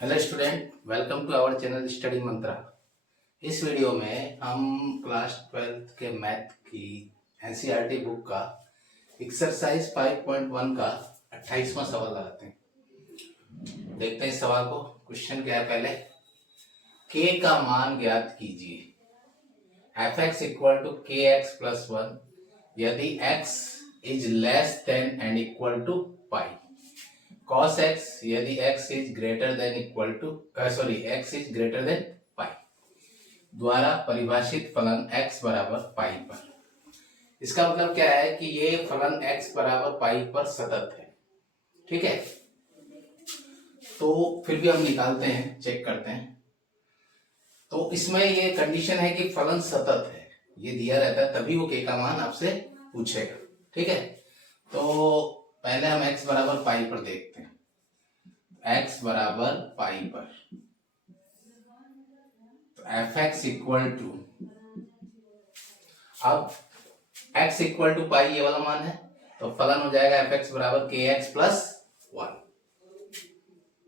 Hello student, welcome to our channel Study Mantra. इस video में हम क्लास 12th के मैथ की एनसीईआरटी बुक का एक्सरसाइज 5.1 का 28वां सवाल लगाते हैं। देखते हैं इस सवाल को। क्वेश्चन क्या है, पहले k का मान ज्ञात कीजिए। f(x) equal to k x plus 1 यदि x is less than and equal to pi. cos x यदि x is greater than equal to x is greater than pi द्वारा परिभाषित फलन x बराबर पाई पर। इसका मतलब क्या है कि ये फलन x बराबर पाई पर सतत है। ठीक है, तो फिर भी हम निकालते हैं, चेक करते हैं। तो इसमें ये कंडीशन है कि फलन सतत है, ये दिया रहता है तभी वो k का मान आपसे पूछेगा। ठीक है, तो पहले हम x बराबर पाई पर देखते हैं। x बराबर पाई पर तो f(x) इक्वल टू, अब x इक्वल टू पाई ये वाला मान है तो फलन हो जाएगा f(x) बराबर के एक्स प्लस 1।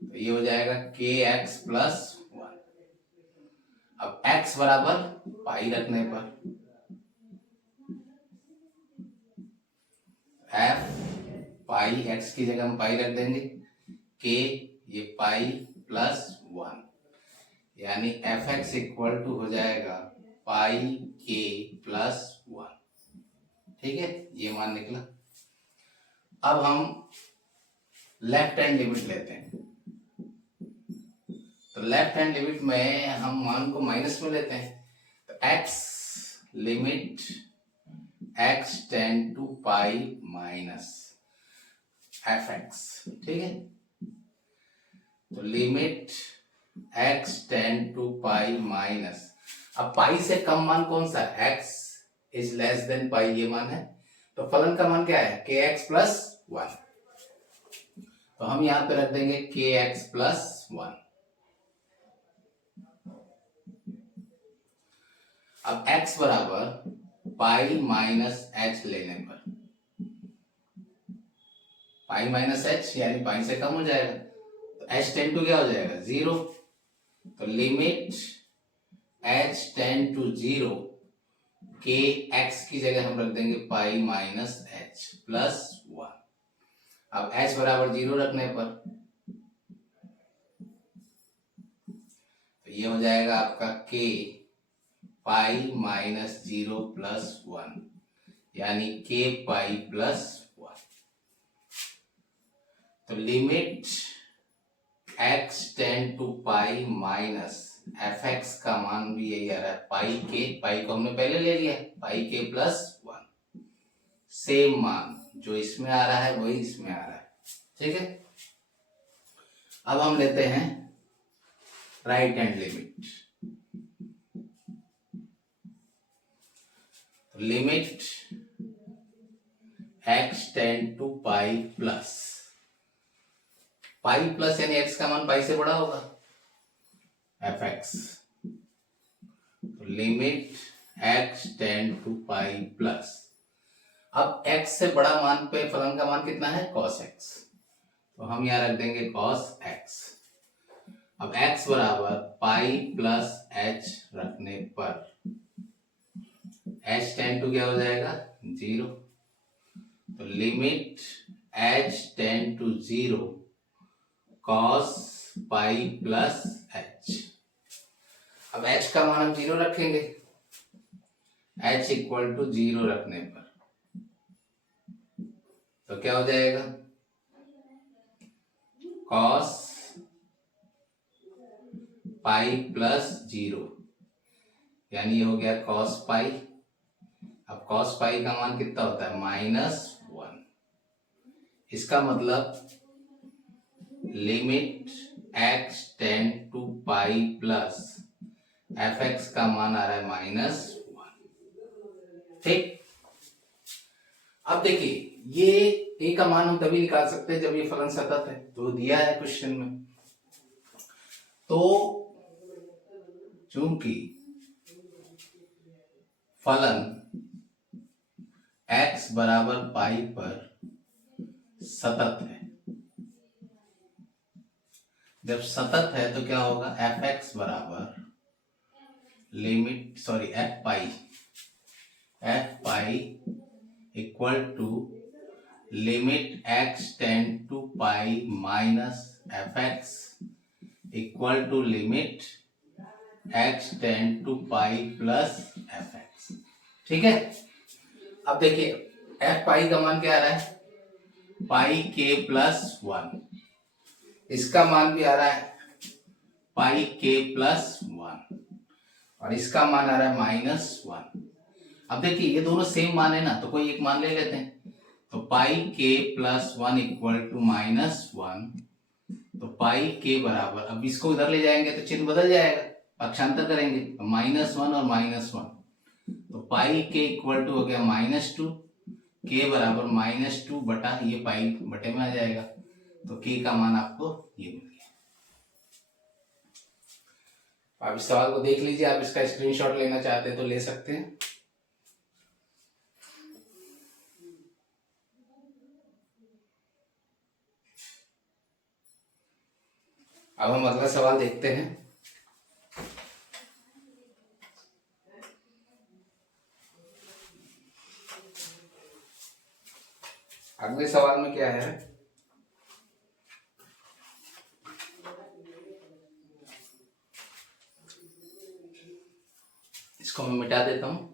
तो ये हो जाएगा के एक्स प्लस 1। अब x बराबर पाई रखने पर f पाई, x की जगह हम पाई रख देंगे, k ये पाई प्लस 1 यानी f(x) इक्वल टू हो जाएगा पाई k प्लस 1। ठीक है, ये मान निकला। अब हम लेफ्ट हैंड लिमिट लेते हैं। तो लेफ्ट हैंड लिमिट में हम मान को माइनस में लेते हैं। तो x limit x tend to pi minus f(x). ठीक है, तो limit x tend to pi minus, अब पाई से कम मान कौन सा है, x is less than pi ये मान है, तो फलन का मान क्या है के एक्स प्लस 1। तो हम यहां पे रख देंगे के एक्स प्लस 1। अब x बराबर पाई माइनस एच लेने पर, पाई माइनस एच यानी पाई से कम हो जाएगा, तो h टेंड टू क्या हो जाएगा 0। तो लिमिट h टेंड टू 0 के x की जगह हम रख देंगे पाई माइनस एच प्लस 1। अब h बराबर 0 रखने पर तो ये हो जाएगा आपका k पाई माइनस 0 प्लस 1 यानी k पाई प्लस 1। तो limit x tend to pi minus f(x) का मान भी यही आ रहा है पाई के, पाई को हमने पहले ले लिया पाई के प्लस 1। सेम मान जो इसमें आ रहा है वही इसमें आ रहा है। ठीक है, अब हम लेते हैं right hand limit. Limit x tend to pi plus, pi plus यानी x का मान पाई से बड़ा होगा f(x). तो limit x tend to pi plus, अब x से बड़ा मान पे फलन का मान कितना है cos x, तो हम यहां रख देंगे cos x। अब x बराबर पाई प्लस h रखने पर h टेंड टू क्या हो जाएगा 0। तो limit h tend to 0 cos pi plus h। अब h का मान हम 0 रखेंगे, h इक्वल टू 0 रखने पर तो क्या हो जाएगा cos पाई प्लस 0 यानी ये हो गया cos पाई। अब cos पाई का मान कितना होता है -1। इसका मतलब limit x tend to pi plus f(x) का मान आ रहा है -1। ठीक, अब देखिए ये a का मान हम तभी निकाल सकते हैं जब ये फलन सतत है, तो दिया है क्वेश्चन में। तो चूंकि फलन x बराबर पाई पर सतत है जब सतत है तो क्या होगा, एफ एक्स बराबर limit F pi equal to limit X tend to pi minus F X equal to limit X tend to pi plus F X. ठीक है, अब देखिए एफ पाई का मान क्या आ रहा है, पाई के प्लस 1, इसका मान भी आ रहा है पाई के प्लस 1 और इसका मान आ रहा है -1। अब देखिए ये दोनों सेम मान है ना, तो कोई एक मान ले लेते हैं। तो पाई के प्लस 1 इक्वल टू -1, तो पाई के बराबर, अब इसको इधर ले जाएंगे तो चिन्ह बदल जाएगा, पक्षांतर करेंगे तो -1 और -1, तो पाई के इक्वल टू हो गया -2, के बराबर -2 बटा ये पाई बटे में आ जाएगा, तो के का मान आपको ये मिल गया। आप इस सवाल को देख लीजिए, आप इसका स्क्रीनशॉट लेना चाहते हैं तो ले सकते हैं। अब हम अगला सवाल देखते हैं। अगले सवाल में क्या है, इसको मैं मिटा देता हूं।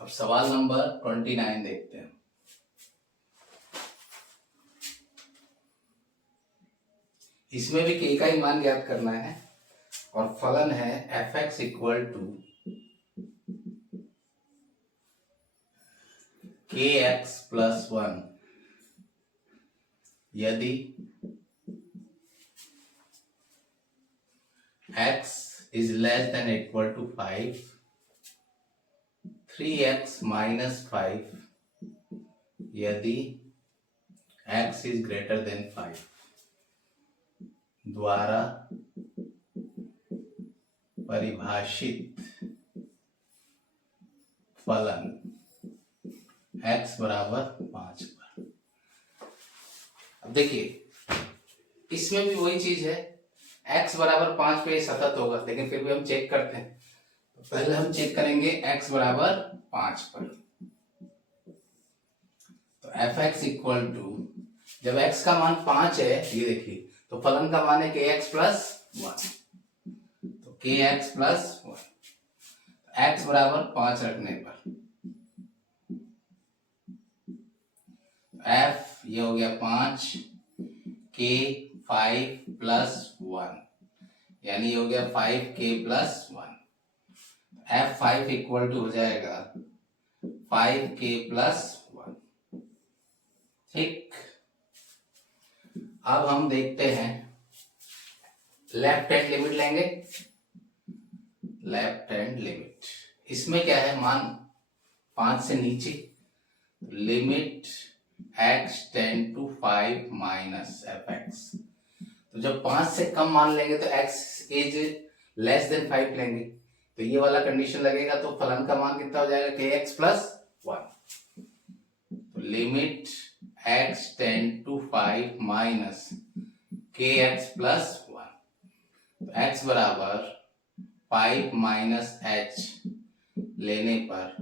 अब सवाल नंबर 29 देखते हैं। इसमें भी के का ही मान ज्ञात करना है और फलन है F X equal to k x plus 1 यदि x is less than or equal to 5, 3x minus 5 यदि x is greater than 5 द्वारा परिभाषित फलन x बराबर 5 पर। अब देखिए इसमें भी वही चीज है, x बराबर 5 पे सतत होगा, लेकिन फिर भी हम चेक करते हैं। तो पहले हम चेक करेंगे x बराबर 5 पर। तो एफ एक्स इक्वल टू, जब x का मान 5 है, ये देखिए, तो फलन का मान है के एक्स प्लस 1, तो के एक्स प्लस 1, x बराबर 5 रखने पर f ये हो गया 5, के 5 प्लस 1 यानी हो गया 5k plus 1, f5 equal to हो जाएगा 5k प्लस 1। ठीक, अब हम देखते हैं लेफ्ट हैंड लिमिट लेंगे। लेफ्ट हैंड लिमिट, इसमें क्या है, मान 5 से नीचे, limit x tend to 5 minus F X. तो जब 5 से कम मान लेंगे तो x इज लेस देन 5 लेंगे, तो ये वाला कंडीशन लगेगा, तो फलन का मान कितना हो जाएगा, के एक्स प्लस 1। तो limit x tend to 5 minus के एक्स प्लस 1, तो x बराबर 5 माइनस h लेने पर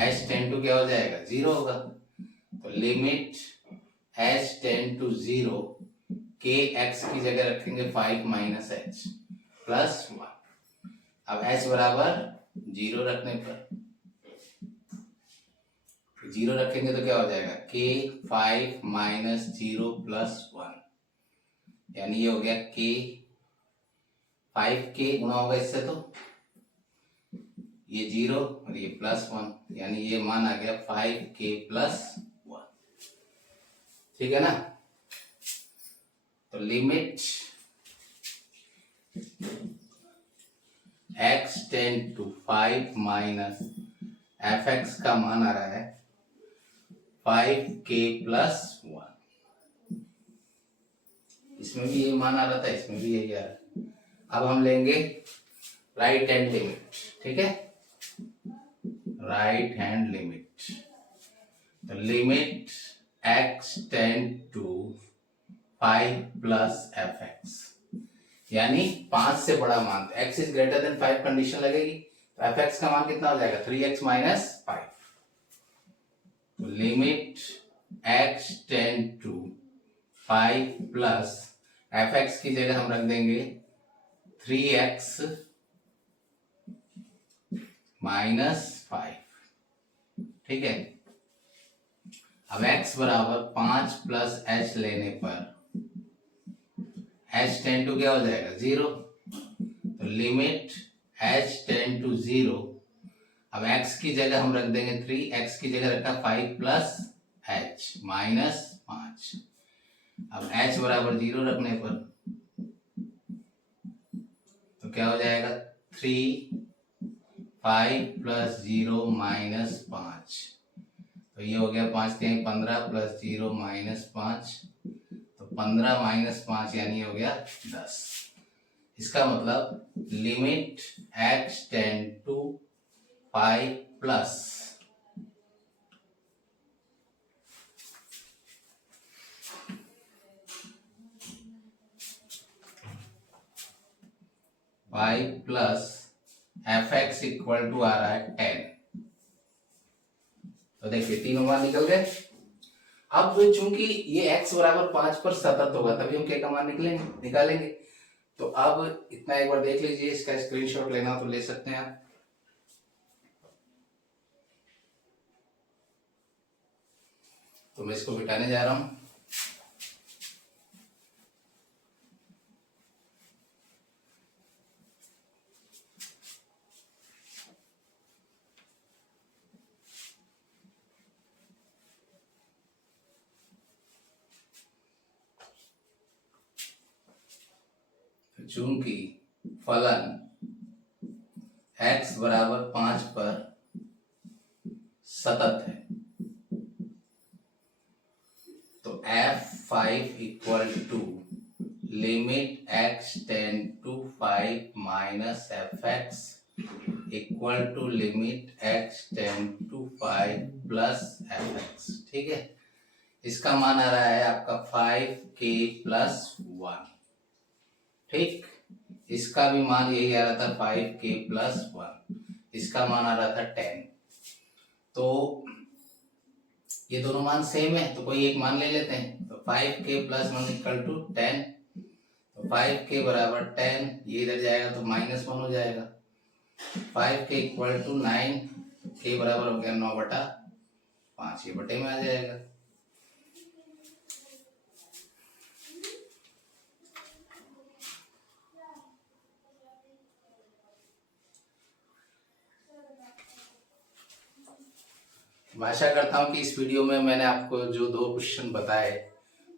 h टेंड टू क्या हो जाएगा, 0 होगा। तो लिमिट h टेंड टू 0, के x की जगह रखेंगे 5 माइनस h प्लस 1। अब h बराबर 0 रखने पर, 0 रखेंगे तो क्या हो जाएगा, के 5 माइनस 0 प्लस 1 यानी ये हो गया के 5k गुणा होगा इससे, तो ये 0 और ये प्लस 1 यानी ये मान आ गया 5k प्लस 1। ठीक है ना। तो limit x tend to 5 minus F X का मान आ रहा है 5k+1। इसमें भी ये मान आ रहा था, इसमें भी यही आ रहा है। अब हम लेंगे राइट हैंड लिमिट, ठीक है, राइट हैंड लिमिट। तो limit x tend to 5+fx, यानी 5 से बड़ा मान, x is greater than 5 condition लगेगी, तो fx का मान कितना हो जाएगा 3x - 5। तो limit x tend to 5+ fx की जगह हम रख देंगे 3x - 5, ठीक है। अब x बराबर 5+h लेने पर h टेंड टू क्या हो जाएगा 0, तो लिमिट h टेंड टू 0। अब x की जगह हम रख देंगे 3, x की जगह रखा 5+h -5। अब h बराबर 0 रखने पर तो क्या हो जाएगा 3, 5 + 0 - 5, तो ये हो गया 5 के 15 + 0 - 5, तो 15 - 5 यानी हो गया 10। इसका मतलब limit x tend to 5+ 5+ fx equal to आ रहा है 10। तो देखिए तीनों मान निकल गए। अब चूंकि ये x बराबर 5 पर सतत होगा तभी हम k का मान निकालेंगे। तो अब इतना एक बार देख लीजिए, इसका स्क्रीनशॉट लेना तो ले सकते हैं आप। तो मैं इसको मिटाने जा रहा हूं। चूंकि फलन x बराबर 5 पर सतत है तो f5 equal to limit x tend to 5 - fx equal to limit x tend to 5+fx, ठीक है। इसका मान आ रहा है आपका 5k+1, ठीक। इसका भी मान यही आ रहा था 5k+1, इसका मान आ रहा था 10। तो ये दोनों मान सेम है तो कोई एक मान ले लेते हैं। तो 5k+1 इक्वल टू 10, तो 5k बराबर 10, ये इधर जाएगा तो -1 हो जाएगा। 5k इक्वल टू 9, k बराबर हो गया 9/5, ये बटे में आ जाएगा। मैं आशा करता हूँ कि इस वीडियो में मैंने आपको जो 2 क्वेश्चन बताए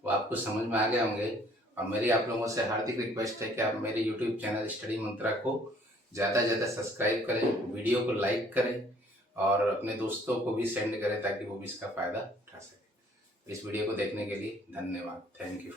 वो आपको समझ में आ गए होंगे। और मेरी आप लोगों से हार्दिक रिक्वेस्ट है कि आप मेरे यूट्यूब चैनल स्टडी मंत्रा को ज़्यादा से ज़्यादा सब्सक्राइब करें, वीडियो को लाइक करें और अपने दोस्तों को भी सेंड करें ताकि वो भी इसका फ़ायदा उठा सकें। इस वीडियो को देखने के लिए धन्यवाद। Thank you.